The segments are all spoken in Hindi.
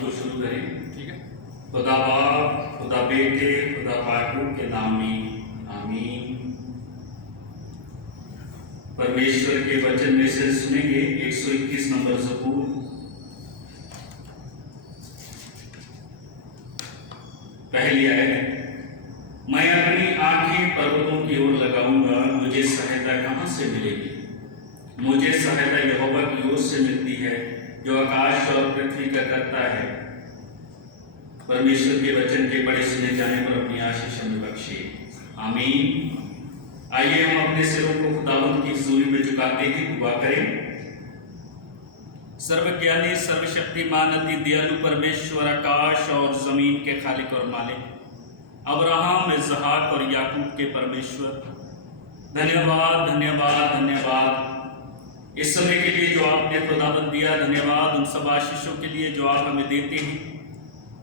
को शुरू करें। ठीक है। खुदा बाप, खुदा बेटे, खुदा पाक के नाम में आमीन। परमेश्वर के वचन में से सुनेंगे 121 नंबर ज़बूर। पहली आयत, मैं अपनी आंखें पर्वतों की ओर लगाऊंगा, मुझे सहायता कहाँ से मिलेगी? मुझे सहायता यहोवा की ओर से मिलती है, जो आकाश और पृथ्वी का करता है। परमेश्वर के वचन के बड़े सुने जाने पर अपनी आशीष हमें बख्शे, आमीन। आइए हम अपने सिरों को खुदावंद की हुजूरी में झुकाते हैं, दुआ करें। सर्वज्ञानी, सर्वशक्तिमान, अति दयालु परमेश्वर, आकाश और जमीन के खालिक और मालिक, अब्राहम, इसहाक और याकूब के परमेश्वर, धन्यवाद धन्यवाद धन्यवाद इस समय के लिए जो आपने खुदावंद दिया। धन्यवाद उन सब आशीषों के लिए जो आप हमें देते हैं।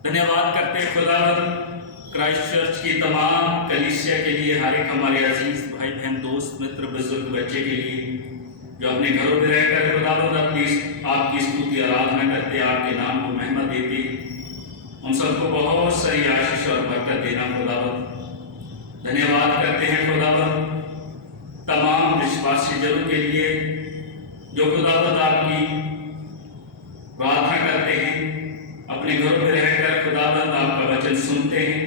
धन्यवाद करते हैं खुदावंद क्राइस्ट चर्च की तमाम कलीसिया के लिए, हर एक हमारे अजीज भाई बहन, दोस्त, मित्र, बुजुर्ग, बच्चे के लिए जो अपने घरों में रहकर खुदावंद अपनी आपकी स्तुति आराधना करते, आपके नाम को महिमा देते, उन सबको बहुत सारी आशीष और बरकत देना खुदावंद। धन्यवाद करते हैं खुदावंद तमाम विश्वासी जनों के लिए जो खुदावंद आपकी प्रार्थना करते हैं, अपने घरों में रहकर खुदावंद आपका वचन सुनते हैं।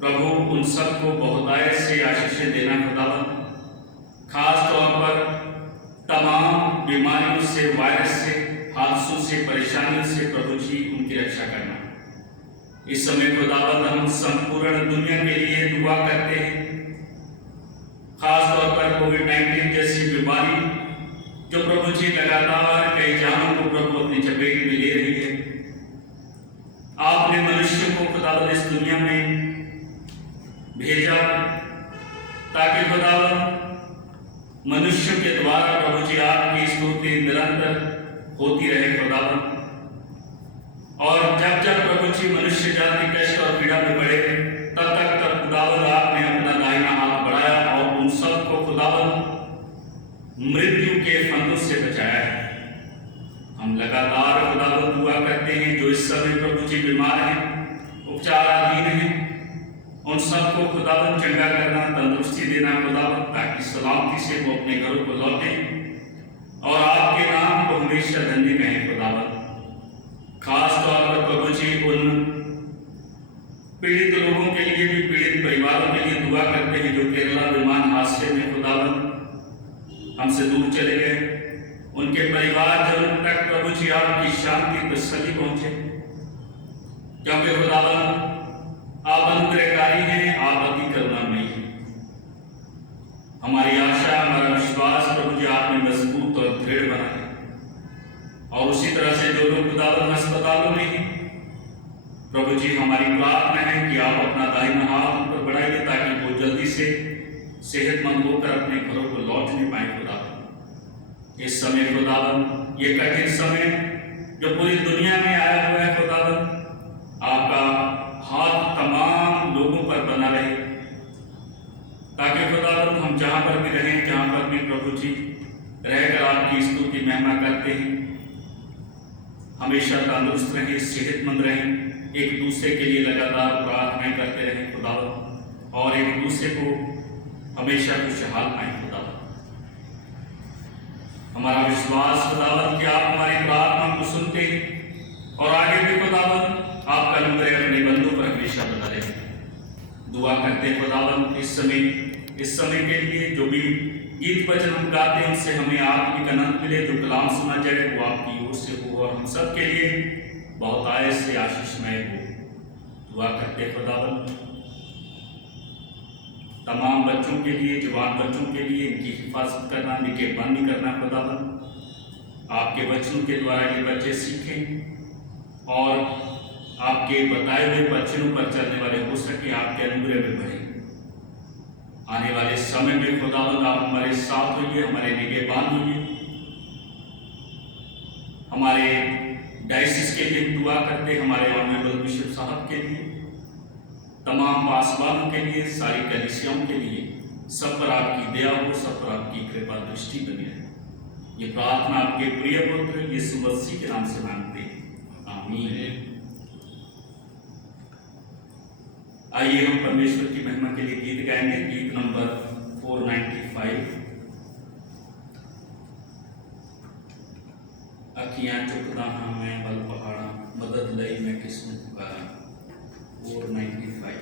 प्रभु उन सबको बहुतायत से आशीषें देना खुदावंद, खास तौर पर तमाम बीमारियों से, वायरस से, हादसों से, परेशानियों से प्रभु जी उनकी रक्षा करना। इस समय खुदावंद हम संपूर्ण दुनिया के लिए दुआ करते हैं, खास तौर पर कोविड-19 जैसी बीमारी जो प्रभु जी लगातार कई जानों को प्रभु अपनी चपेट में ले रही है। आपने मनुष्य को खुदावंद इस दुनिया में भेजा ताकि खुदावंद मनुष्य के द्वारा प्रभु जी आपकी स्तुति निरंतर होती रहे खुदावंद। और जब जब प्रभु जी मनुष्य जाति कष्ट और पीड़ा में पड़े, तब तक खुदावंद आपने अपना दाहिना हाथ बढ़ाया और उन सब को खुदावंद मृत्यु के फंदों से बचाया है। हम लगातार खुदावंद दुआ करते हैं जो इस समय प्रभु जी बीमार हैं, उपचाराधीन हैं, उन सबको खुदावंद चंगा करना, तंदुरुस्ती देना खुदावंद, ताकि सलामती से वो अपने घरों को लौटें और आपके नाम को हमेशा धन्य कहें खुदावंद। खास तौर पर प्रभु जी उन पीड़ित लोगों के लिए भी, पीड़ित परिवारों के लिए दुआ करते हैं जो केरला विमान हादसे में खुदावंद हमसे दूर चले गए। उनके परिवारजनों तक प्रभु जी आपकी शांति तसल्ली पहुंचे, क्योंकि खुदावंद आप अनुग्रहकारी हैं, आप अति करुणामयी हैं। हमारी आशा, हमारा विश्वास प्रभु जी आप में मजबूत और दृढ़ बना है। और उसी तरह से जो लोग खुदावंद अस्पतालों में हैं, प्रभु जी हमारी प्रार्थना है कि आप अपना दाहिना हाथ ऊपर बढ़ाइए ताकि वो जल्दी से सेहतमंद होकर अपने घरों को लौटने पाए खुदावंद। इस समय खुदावंद, ये कठिन समय जो पूरी दुनिया में आया हुआ है खुदावंद, आपका हाथ तमाम लोगों पर बना रहे, ताकि खुदावंद हम जहाँ पर भी रहें, जहाँ पर भी प्रभु जी रहकर आपकी स्तुति महिमा करते हैं, हमेशा तंदुरुस्त रहें, सेहतमंद रहें, एक दूसरे के लिए लगातार प्रार्थनाएं करते रहें खुदावंद, और एक दूसरे को हमेशा खुशहाल पाएं खुदावंद। हमारा विश्वास खुदावंद कि आप हमारी प्रार्थना को सुनते हैं और आगे भी खुदावंद आपका अनुग्रह अपने बंदों पर हमेशा बना रहे। दुआ करते हैं खुदावंद इस समय के लिए जो भी गीत वचन हम गाते हैं उनसे हमें आपकी आनंद मिले, जो कलाम सुना जाए वो आपकी ओर से हो और हम सब के लिए बहुत आय से आशीषमय हो। दुआ करते हैं खुदावंद तमाम बच्चों के लिए, जवान बच्चों के लिए, इनकी हिफाजत करना, निगहबानी करना खुदावंद। आपके बच्चों के द्वारा ये बच्चे सीखें और आपके बताए हुए वचनों पर चलने वाले हो सके, आपके अनुग्रह में बढ़े। आने वाले समय में खुदावंद आप हमारे साथ होइए, हमारे निगहबान होइए। हमारे डायसिस के लिए दुआ करते, हमारे ऑनरेबल बिशप साहब के लिए, तमाम पासवानों के लिए, सारी कलीसियाओं के लिए, सब पर आपकी दया हो, सब पर आपकी कृपा दृष्टि बनी रहे। ये प्रार्थना आपके प्रिय पुत्र यीशु मसीह के नाम से मांगते हैं, आमीन। आइए हम परमेश्वर की महिमा के लिए गीत गाएंगे। गीत नंबर 495, अखियां चुकदा हाँ मैं बल पहाड़ा, मदद लई मैं किसनूं पुकारा। 495।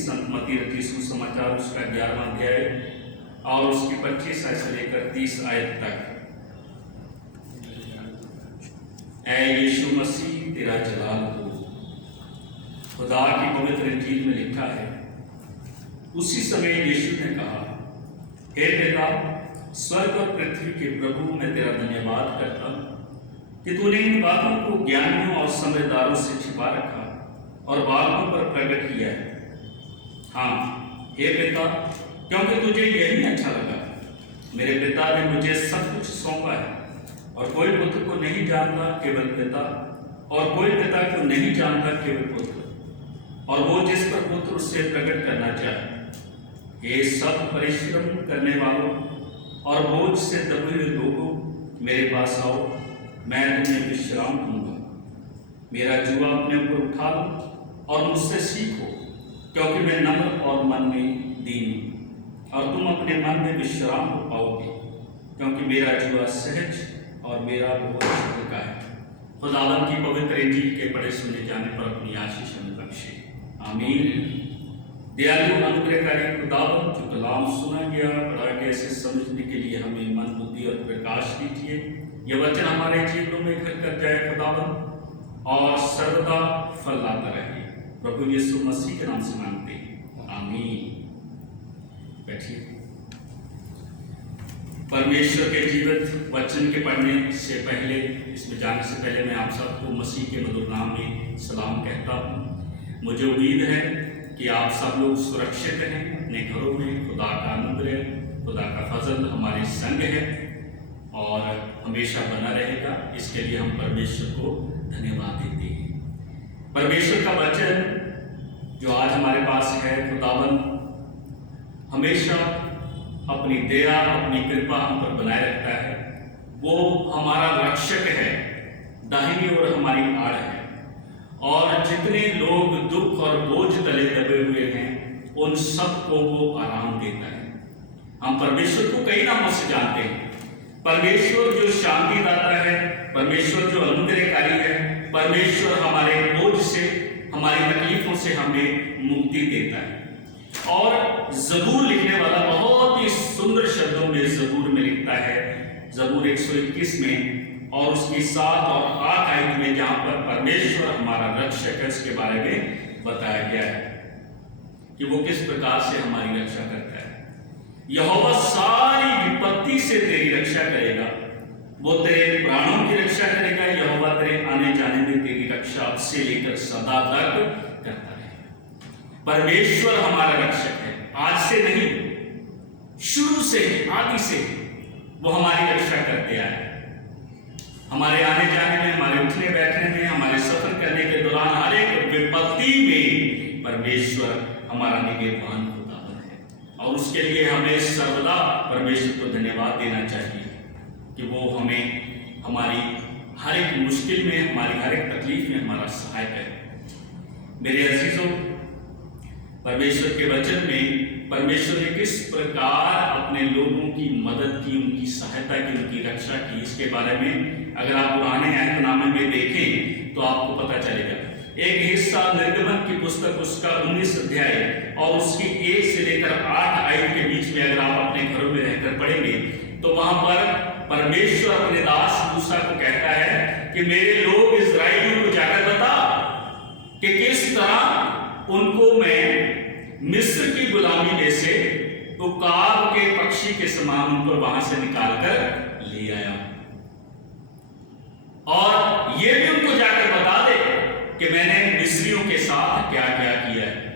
संत मत्ती रचित सुसमाचार उसका 11वां अध्याय और उसकी 25 आयत से लेकर 30 आयत तक। ऐ यीशु मसीह तेरा जलाल हो। खुदा की पवित्र इंजील में लिखा है, उसी समय यीशु ने कहा, हे पिता, स्वर्ग और पृथ्वी के प्रभु, मैं तेरा धन्यवाद करता हूँ कि तूने इन बातों को ज्ञानियों और समझदारों से छिपा रखा और बालकों पर प्रकट किया है। हाँ हे पिता, क्योंकि तुझे यही अच्छा लगा। मेरे पिता ने मुझे सब कुछ सौंपा है और कोई पुत्र को नहीं जानता केवल पिता, और कोई पिता को नहीं जानता केवल पुत्र, और वो जिस पर पुत्र उससे प्रकट करना चाहे। ये सब परिश्रम करने वालों और बोझ से दबे हुए लोगों, मेरे पास आओ, मैं तुम्हें विश्राम दूंगा। मेरा जुआ अपने ऊपर उठा लो और मुझसे सीखो, क्योंकि मैं नम्र और मन में दीन हूँ। और तुम अपने मन में विश्राम को पाओगे, क्योंकि मेरा जुआ सहज और मेरा बोझ हल्का है। खुदावंद की पवित्र इंजील के पढ़े सुने जाने पर अपनी आशीष हमें बख्शे, आमीन। दयालु अनुग्रहकारी खुदावंद, जो कलाम सुना गया पढ़ा के ऐसे समझने के लिए हमें मन, बुद्धि और प्रकाश दीजिए। यह वचन हमारे जीवनों में घर कर जाए खुदावंद, और सर्वदा फल लाता रहे। प्रभु यीशु मसीह के नाम से मांगते हैं, आमीन। बैठिए। परमेश्वर के जीवित वचन के पढ़ने से पहले, इसमें जाने से पहले मैं आप सबको मसीह के मधुर नाम में सलाम कहता हूँ। मुझे उम्मीद है कि आप सब लोग सुरक्षित हैं अपने घरों में। खुदा का अनुग्रह, खुदा का फजल हमारे संग है और हमेशा बना रहेगा। इसके लिए हम परमेश्वर को धन्यवाद देते हैं। परमेश्वर का वचन जो आज हमारे पास है, खुदावंद हमेशा अपनी दया, अपनी कृपा हम पर बनाए रखता है। वो हमारा रक्षक है, दाहिनी ओर हमारी आड़ है। और जितने लोग दुख और बोझ तले दबे हुए हैं, उन सबको वो आराम देता है। हम परमेश्वर को कई नामों से जानते हैं। परमेश्वर जो शांति दाता है, परमेश्वर जो अनुग्रहकारी है, परमेश्वर हमारे बोझ से, हमारी तकलीफों से हमें मुक्ति देता है। और जबूर लिखने वाला बहुत ही सुंदर शब्दों में जबूर में लिखता है, जबूर 121 में और उसकी 7 और 8 आयत में, जहां पर परमेश्वर हमारा रक्षक है उसके बारे में बताया गया है कि वो किस प्रकार से हमारी रक्षा करता है। यहोवा सारी विपत्ति से तेरी रक्षा करेगा, वो तेरे प्राणों की रक्षा करेगा। यहोवा तेरे आने जाने में तेरी रक्षा अब से लेकर सदा तक करता है। परमेश्वर हमारा रक्षक है, आज से नहीं, शुरू से, आदि से वो हमारी रक्षा करते आए। हमारे आने जाने में, हमारे उठने बैठने में, हमारे सफर करने के दौरान हर एक विपत्ति में परमेश्वर हमारा निगहबान खुदावंद है। और उसके लिए हमें सर्वदा परमेश्वर को धन्यवाद देना चाहिए कि वो हमें हमारी हर एक मुश्किल में, हमारी हर एक तकलीफ में हमारा सहायक है। मेरे अजीजों, परमेश्वर के वचन में परमेश्वर ने किस प्रकार अपने लोगों की मदद की, उनकी सहायता की, उनकी रक्षा की, इसके बारे में अगर आप पुराने अहदनामे में देखें तो आपको पता चलेगा। एक हिस्सा निर्गमन की पुस्तक उसका 19 अध्याय और उसकी 1 से लेकर 8 आयत के बीच में अगर आप अपने घरों में रहकर पढ़ेंगे तो वहां पर परमेश्वर अपने दास मूसा को कहता है कि मेरे लोग इस्राएलियों को जाकर बता कि किस तरह उनको मैं मिस्र की गुलामी में से उकाब के पक्षी के समान उनको वहां से निकालकर ले आया। और ये भी उनको जाकर बता दे कि मैंने मिस्रियों के साथ क्या क्या किया है।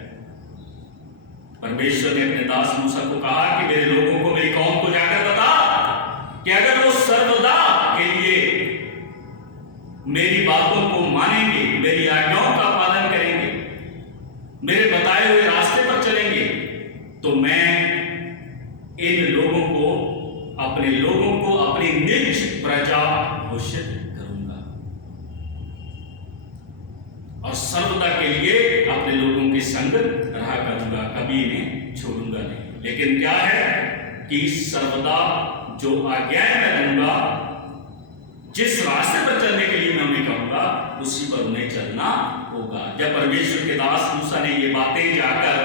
परमेश्वर ने अपने दास मूसा को कहा कि मेरे लोगों को, मेरी कौम को जाकर बता कि अगर वो सर्वदा के लिए मेरी बातों को मानेंगे, मेरी आज्ञाओं का पालन करेंगे, मेरे बताए हुए रास्ते पर चलेंगे, तो मैं इन लोगों को, अपने लोगों को अपनी निज प्रजा घोषित करूंगा और सर्वदा के लिए अपने लोगों के संग रहा करूंगा, कभी इन्हें छोड़ूंगा नहीं। लेकिन क्या है कि सर्वदा जो आज्ञाएं मैं दूंगा, जिस रास्ते पर चलने के लिए मैं उन्हें कहूंगा, उसी पर उन्हें चलना होगा। जब परमेश्वर के दास मूसा ने ये बातें जाकर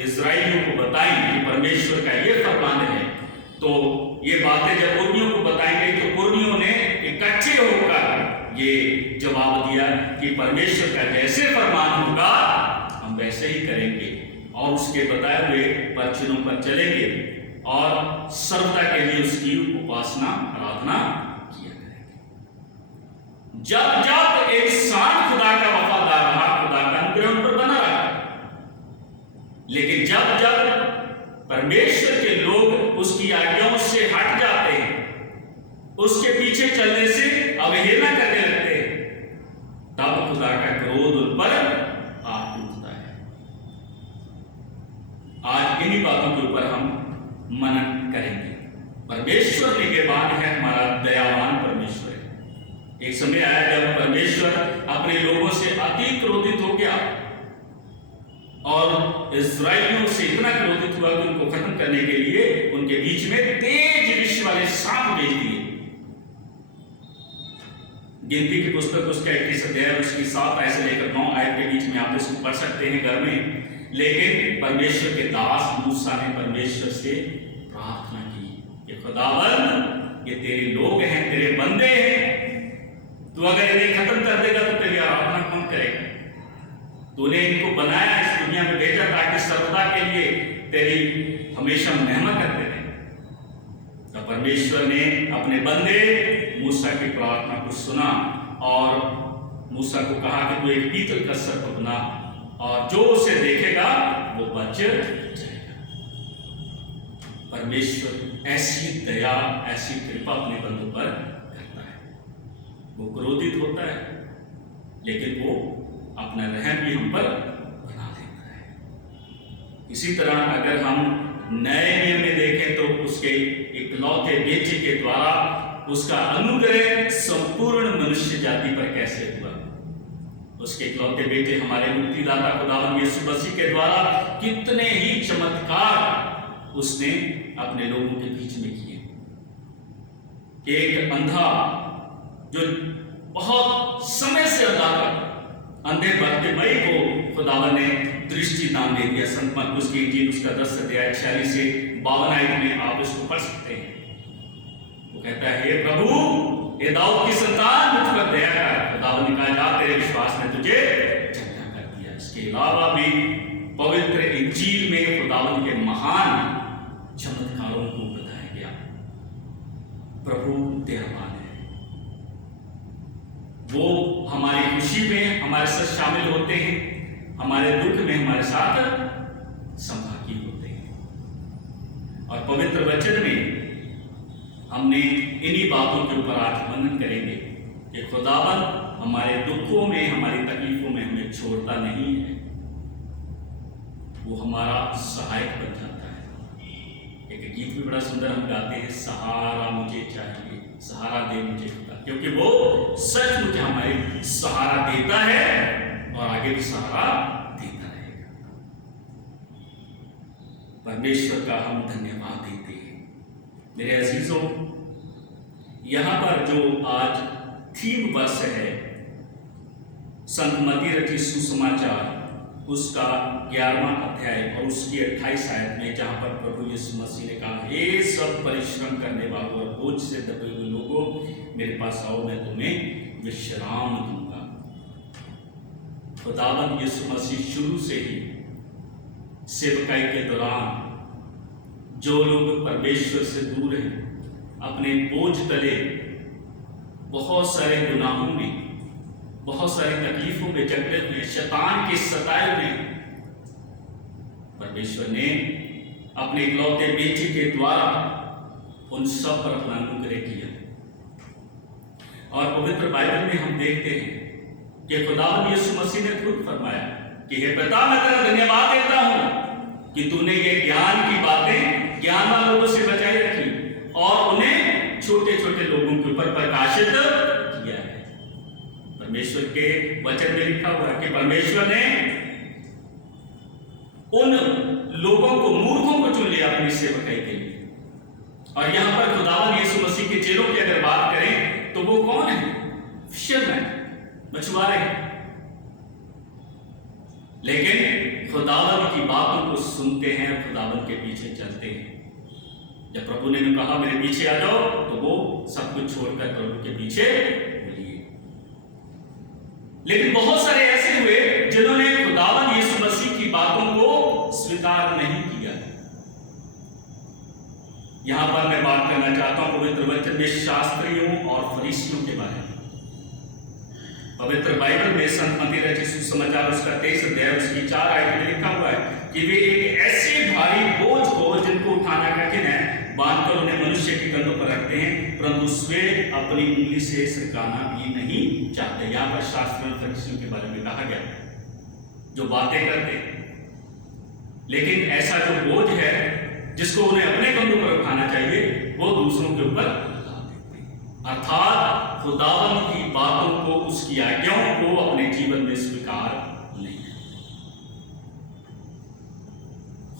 इस्राएलियों को बताई कि परमेश्वर का ये फरमान है, तो ये बातें जब पुरनियों को बताएंगे तो पुरनियों ने इकट्ठे होकर ये जवाब दिया कि परमेश्वर का जैसे फरमान होगा हम वैसे ही करेंगे और उसके बताए हुए वचनों पर चलेंगे और सर्वदा के लिए उसकी उपासना, आराधना किया करेंगे। जब जब इंसान खुदा का वफादार रहा, खुदा का अनुग्रह उन पर बना रहा। लेकिन जब जब परमेश्वर के लोग उसकी आज्ञाओं से हट जाते हैं, उसके पीछे चलने से अवहेलना करने लगते हैं, तब खुदा का क्रोध उन पर आ टूटता है। आज इन्हीं बातों के ऊपर हम मनन करेंगे। परमेश्वर निगहबान है, हमारा दयावान परमेश्वर है। एक समय आया जब परमेश्वर अपने लोगों से अति क्रोधित हो गया और इस्राएलियों से इतना क्रोधित हुआ कि उनको खत्म करने के लिए उनके बीच में तेज विष वाले सांप भेज दिए। गिनती की पुस्तक उसका 21 अध्याय उसकी 7 आयत से लेकर 9 आयत के बीच में आप इसको पढ़ सकते हैं घर में। लेकिन परमेश्वर के दास मूसा ने परमेश्वर से प्रार्थना की कि खुदावंद, ये तेरे लोग हैं, तेरे बंदे हैं, तू अगर इन्हें खत्म कर देगा तो तेरी आराधना कौन करेगा? तूने इनको बनाया, इस दुनिया में भेजा ताकि सर्वदा के लिए तेरी हमेशा महिमा करते रहे। तो परमेश्वर ने अपने बंदे मूसा की प्रार्थना को सुना और मूसा को कहा कि तू एक पीतल का सर्प बना और जो उसे देखेगा वो बच जाएगा। परमेश्वर ऐसी दया, ऐसी कृपा अपने बंदों पर करता है। वो क्रोधित होता है लेकिन वो अपना रहम भी हम पर बना देता है। इसी तरह अगर हम नए नियम में देखें तो उसके इकलौते बेटे के द्वारा उसका अनुग्रह संपूर्ण मनुष्य जाति पर कैसे हुआ। उसके इकलौते बेटे हमारे मुक्तिदाता खुदावंद यीशु मसीह के द्वारा कितने ही चमत्कार उसने अपने लोगों के बीच में किए। एक अंधा जो बहुत समय से अंधा था, अंधे बर्तिमाई को खुदावंद ने दृष्टि दान दे दिया। संत मरकुस की इंजील उसका 10 अध्याय 46 से 52 आयत में आप इसको पढ़ सकते हैं। वो कहता है, हे प्रभु, हे दाऊद की संतान, मुझ पर दया कर। खुदावंद ने कहा, जा, तेरे विश्वास ने तुझे चंगा कर दिया। इसके अलावा भी पवित्र इंजील में खुदावंद के महान चमत्कारों को बताया गया। प्रभु दयावान है, वो हमारी खुशी में हमारे साथ शामिल होते हैं, हमारे दुख में हमारे साथ संभागी होते हैं। और पवित्र वचन में हमने इन्हीं बातों के ऊपर आज मनन करेंगे कि खुदावंद हमारे दुखों में, हमारी तकलीफों में हमें छोड़ता नहीं है, वो हमारा सहायक बन जाता है। एक गीत भी बड़ा सुंदर हम गाते हैं, सहारा मुझे चाहिए, सहारा दे मुझे खुदा, क्योंकि वो सचमुच हमारे सहारा देता है और आगे भी सहारा देता रहेगा। परमेश्वर का हम धन्यवाद देते हैं। मेरे अजीजों, यहाँ पर जो आज थीम वर्ष है संत मत्ती रचित सुसमाचार, उसका 11वां अध्याय और उसकी 28 आयत में, जहाँ पर प्रभु यीशु मसीह ने कहा, हे सब परिश्रम करने वालों और बोझ से दबे हुए लोगों, मेरे पास आओ, मैं तुम्हें विश्राम दूंगा। खुदावंद यीशु मसीह शुरू से ही सेवकाई के दौरान जो लोग परमेश्वर से दूर हैं, अपने बोझ तले बहुत सारे गुनाहों में, बहुत सारी तकलीफों में जकड़े हुए, शैतान के सताए हुए, परमेश्वर ने अपने इकलौते बेटे के द्वारा उन सब पर अपना अनुग्रह किया। और पवित्र बाइबल में हम देखते हैं कि खुदावंद यीशु मसीह ने खुद फरमाया कि हे पिता, मैं तेरा धन्यवाद देता हूं कि तूने ये ज्ञान की बातें ज्ञानवान लोगों से बचाई रखी और उन्हें छोटे छोटे लोगों के ऊपर प्रकाशित किया है। परमेश्वर के वचन में लिखा हुआ है कि परमेश्वर ने उन लोगों को, मूर्खों को चुन लिया अपनी सेवकाई के लिए। और यहां पर खुदावंद यीशु मसीह के चेलों की अगर बात करें तो वो कौन है? फिशरमैन, मछुआरे। लेकिन खुदावंद की बातों को सुनते हैं, खुदावंद के पीछे चलते हैं। जब प्रभु ने कहा मेरे पीछे आ जाओ, तो वो सब कुछ छोड़कर प्रभु के पीछे बोलिए। लेकिन बहुत सारे ऐसे हुए जिन्होंने खुदावंद यीशु मसीह की बातों को स्वीकार नहीं किया। यहां पर मैं बात करना चाहता हूं पवित्र वचन में शास्त्रियों और फरीसियों के बारे में। पवित्र बाइबल में संत मत्ती रचित सुसमाचार उसका 23 अध्याय उसकी 4 आयत में लिखा हुआ है कि वे एक ऐसे भारी बोझ को, जिनको उठाना कठिन है, बांधकर उन्हें मनुष्य के कंधों पर रखते हैं, परंतु स्वयं अपनी उंगली से सरकाना भी नहीं चाहते। यहाँ पर शास्त्रियों और फरीसियों के बारे में कहा गया, जो बातें करते हैं लेकिन ऐसा जो बोझ है जिसको उन्हें अपने कंधों पर उठाना चाहिए, वो दूसरों के ऊपर ला देते हैं। अर्थात खुदावंद की बातों को, उसकी आज्ञाओं को अपने जीवन में स्वीकार नहीं करते।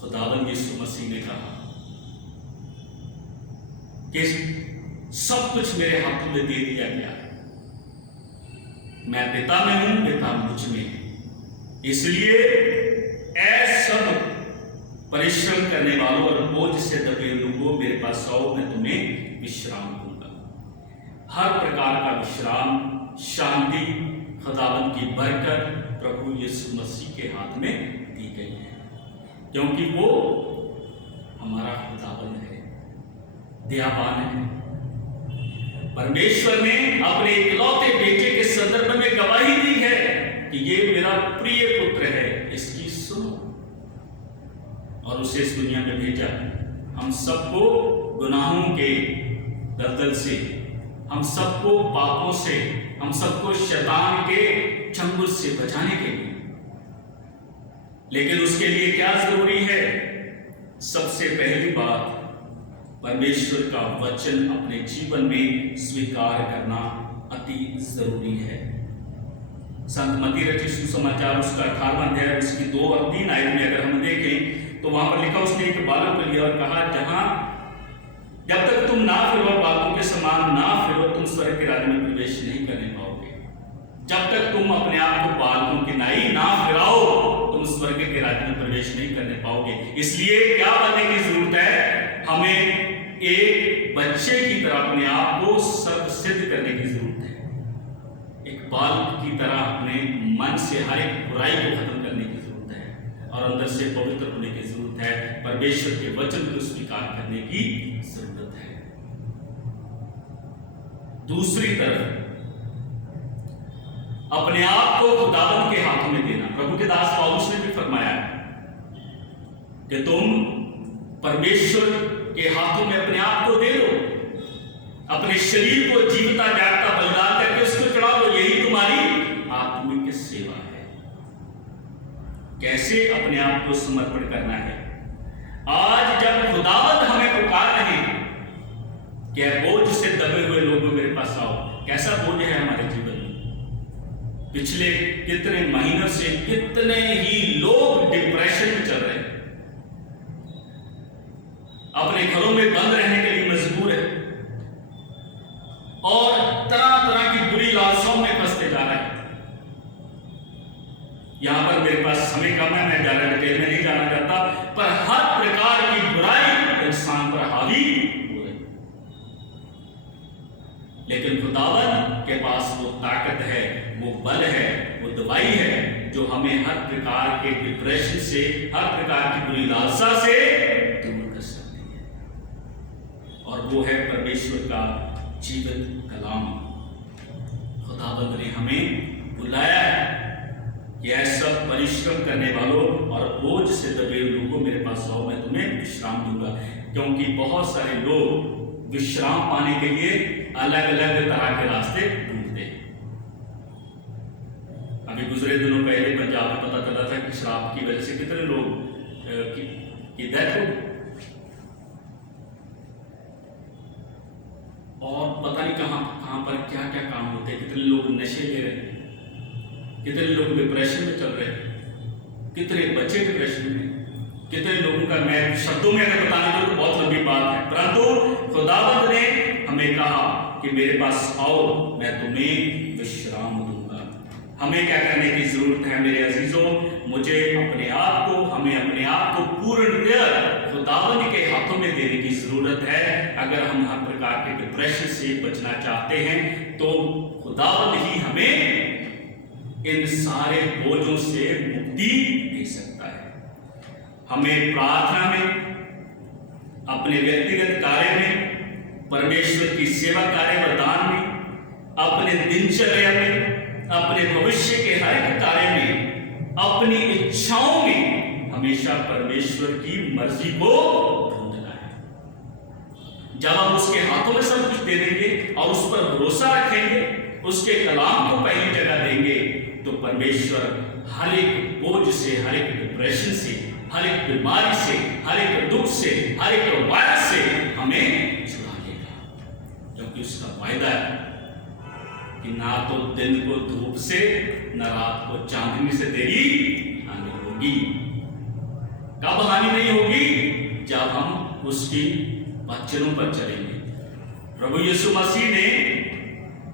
खुदावंद यीशु मसीह ने कहा कि सब कुछ मेरे हाथों में दे दिया गया है, मैं पिता में हूं, पिता मुझ में है। इसलिए ऐ सब परिश्रम करने वालों और बोझ से दबे लोगों, मेरे पास आओ, मैं तुम्हें विश्राम दूंगा। हर प्रकार का विश्राम, शांति, खुदावंद की बरकत प्रभु यीशु मसीह के हाथ में दी गई है, क्योंकि वो हमारा खुदावंद है, दयावान है। परमेश्वर ने अपने इकलौते बेटे के संदर्भ में गवाही दी है कि ये मेरा प्रिय पुत्र है, इसकी सुनो, और उसे इस दुनिया में भेजा हम सबको गुनाहों के दलदल से, हम सबको पापों से, हम सबको शैतान के चंगुल से बचाने के लिए। लेकिन उसके लिए क्या जरूरी है? सबसे पहली बात, परमेश्वर का वचन अपने जीवन में स्वीकार करना अति जरूरी है। संत मत्ती रचित सुसमाचार उसका 18वां अध्याय उसकी 2 और 3 आयत में अगर हम देखें तो वहां पर लिखा, उसने एक बालक को लिया और कहा, जब तक तुम ना फिरो, बालकों के समान ना फिरो, तुम स्वर्ग के राज्य में प्रवेश नहीं करने पाओगे। जब तक तुम अपने आप को बालकों की नाई ना फिराओ, तुम स्वर्ग के राज्य में प्रवेश नहीं करने पाओगे। इसलिए क्या बनने की जरूरत है? हमें एक बच्चे की तरह अपने आप को सर्व सिद्ध करने की जरूरत है। एक बालक की तरह अपने मन से हर एक बुराई को खत्म करने की जरूरत है और अंदर से पवित्र होने की जरूरत है। परमेश्वर के वचन को स्वीकार करने की जरूरत है। दूसरी तरफ अपने आप को खुदावंद के हाथों में देना। प्रभु के दास पौलुस ने भी फरमाया कि तुम परमेश्वर के हाथों में अपने आप को दे दो, अपने शरीर को जीवता जागता बलिदान करके उसको चढ़ा दो, यही तुम्हारी आत्मिक सेवा है। कैसे अपने आप को समर्पण करना है? आज जब खुदावंद हमें पुकार रहे हैं कि बोझ से दबे हुए लोगों मेरे पास आओ। कैसा बोझ है हमारे जीवन में? पिछले कितने महीनों से कितने ही लोग डिप्रेशन में चल रहे हैं, अपने घरों में बंद रहने के लिए मजबूर है और तरह तरह की बुरी लालसाओं में फंसते जा रहे हैं। यहां पर मेरे पास समय कम है, मैं ज्यादा डिटेल में नहीं जाना चाहता, पर हर प्रकार की बुराई इंसान पर हावी हो रही। लेकिन खुदावंद के पास वो ताकत है, वो बल है, वो दवाई है जो हमें हर प्रकार के डिप्रेशन से, हर प्रकार की बुरी लालसा से दूर कर सकती है। और वो है परमेश्वर का जीवित कलाम। खुदावंद ने हमें बुलाया है कि ऐसा परिश्रम करने वालों और बोझ से दबे लोगों मेरे पास आओ, मैं तुम्हें विश्राम दूंगा। क्योंकि बहुत सारे लोग विश्राम पाने के लिए अलग अलग तरह के रास्ते ढूंढते हैं। अभी गुजरे दिनों पहले पंजाब में पता चला था कि शराब की वजह से कितने लोग की डेथ हो गई, और पता नहीं कहां पर क्या क्या काम होते हैं। कितने लोग नशे ले रहे हैं, कितने लोग डिप्रेशन में चल रहे हैं, कितने बच्चे डिप्रेशन में, कितने लोगों का मैं शब्दों में अगर बताने को तो बहुत लंबी बात है। परंतु खुदावंद ने हमें कहा कि मेरे पास आओ, मैं तुम्हें विश्राम दूंगा। हमें क्या करने की जरूरत है मेरे अजीजों? मुझे अपने आप को, हमें अपने आप को पूर्णतया खुदावंद के हाथों में देने की जरूरत है। अगर हम हर प्रकार के डिप्रेशन से बचना चाहते हैं तो खुदावंद ही हमें इन सारे बोझों से मुक्ति दे सकता है। हमें प्रार्थना में, अपने व्यक्तिगत कार्य में, परमेश्वर की सेवा कार्य व दान में, अपने दिनचर्या में, अपने भविष्य के हर एक कार्य में, अपनी इच्छाओं में हमेशा परमेश्वर की मर्जी को ढूंढना है। जब हम उसके हाथों में सब कुछ दे देंगे और उस पर भरोसा रखेंगे, उसके कलाम को पहली जगह देंगे, तो परमेश्वर हर एक बोझ से, हर एक डिप्रेशन से, हर एक बीमारी से, हर एक दुख से, हर एक वायरस से हमें छुड़ा लेगा। क्योंकि उसका वायदा है कि ना तो दिन को धूप से, न रात को चांदनी से तेरी हानि होगी। कब तब हानि नहीं होगी जब हम उसकी वचनों पर चलेंगे। प्रभु यीशु मसीह ने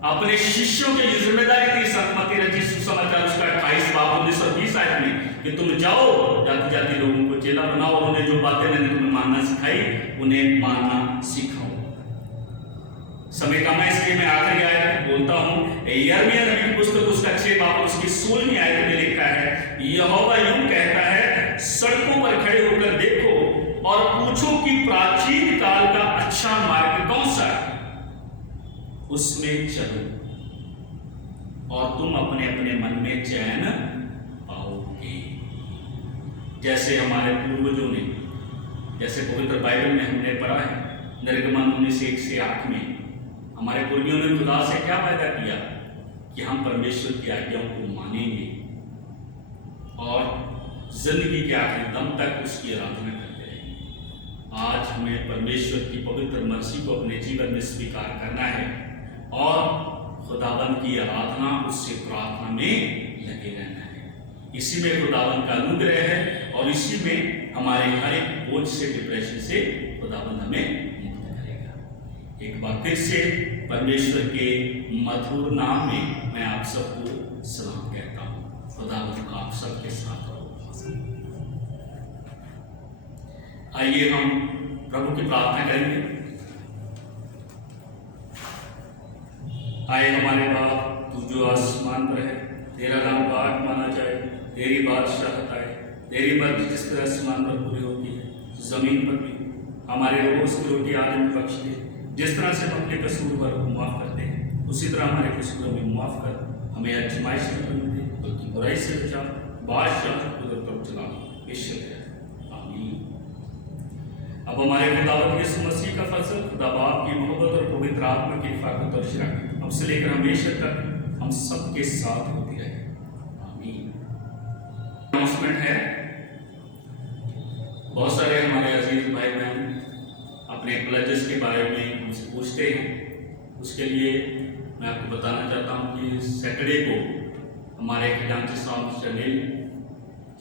अपने शिष्यों की जिम्मेदारी थी, सतमती रचित सुसमाचार उसका 28 बाब 19 और 20 आयत में, कि तुम जाओ जाति जाति लोगों को चेला बनाओ और उन्हें जो बातें मैंने तुम्हें मानना सिखाई उन्हें मानना सिखाओ। समय का मैं इसलिए मैं आखिरी आयत बोलता हूँ। यिर्मयाह नबी की पुस्तक उसका 6 बाब उसकी 16वीं आयत में लिखा है, यहोवा यूं कहता है, सड़कों पर खड़े होकर देखो और पूछो कि प्राचीन काल का अच्छा मार्ग कौन सा है, उसमें चलो और तुम अपने अपने मन में चैन पाओगे। जैसे हमारे पूर्वजों ने, जैसे पवित्र बाइबल में हमने पढ़ा है, निर्गमन 19:1-8 में हमारे पूर्वजों ने खुदा से क्या वायदा किया कि हम परमेश्वर की आज्ञाओं को मानेंगे और जिंदगी के आखिरी दम तक उसकी आराधना करते रहेंगे। आज हमें परमेश्वर की पवित्र मर्जी को अपने जीवन में स्वीकार करना है और खुदावन की आराधना, उससे प्रार्थना में लगे रहना है। इसी में खुदावन का अनुग्रह है और इसी में हमारे हर एक बोझ से, डिप्रेशन से खुदावन हमें मुक्त करेगा। एक बार फिर से परमेश्वर के मधुर नाम में मैं आप सबको सलाम कहता हूँ। खुदावन आप सबके साथ हो। आइए हम प्रभु की प्रार्थना करेंगे। आए हमारे बाप, तू जो आसमान पर है, तेरा नाम पाक माना जाए, तेरी बादशाहत आए, तेरी मर्जी जिस तरह आसमान पर पूरी होती है जमीन पर भी। हमारे रोज की रोटी आज हमें बख्श दे, जिस तरह से हम अपने कसूरवार को माफ करते हैं उसी तरह हमारे कसूरों में माफ कर, हमें आजमाइश में न दे बल्कि बुराई से बचा, बादशाह कुदरत पर चला बेशक है। आमीन। अब हमारे खुदावंद यीशु मसीह का फजल, खुदा बाप की मोहब्बत और पवित्र आत्मा की हिफाजत और शराकत अब से लेकर हमेशा तक हम सबके साथ होती रहे। आमीन। अनाउंसमेंट है, बहुत सारे हमारे अजीज भाई बहन अपने प्लेजेस के बारे में हमसे पूछते हैं। उसके लिए मैं आपको बताना चाहता हूँ कि सैटरडे को हमारे खजांची साउंड चैनल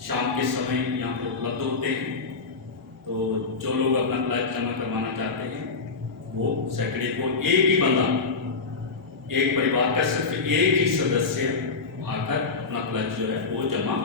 शाम के समय यहाँ पर उपलब्ध होते हैं। तो जो लोग अपना प्लेज जमा करवाना चाहते हैं वो सैटरडे को एक ही बंदा, एक परिवार का सिर्फ एक ही सदस्य आकर अपना प्लेज जो है वो जमा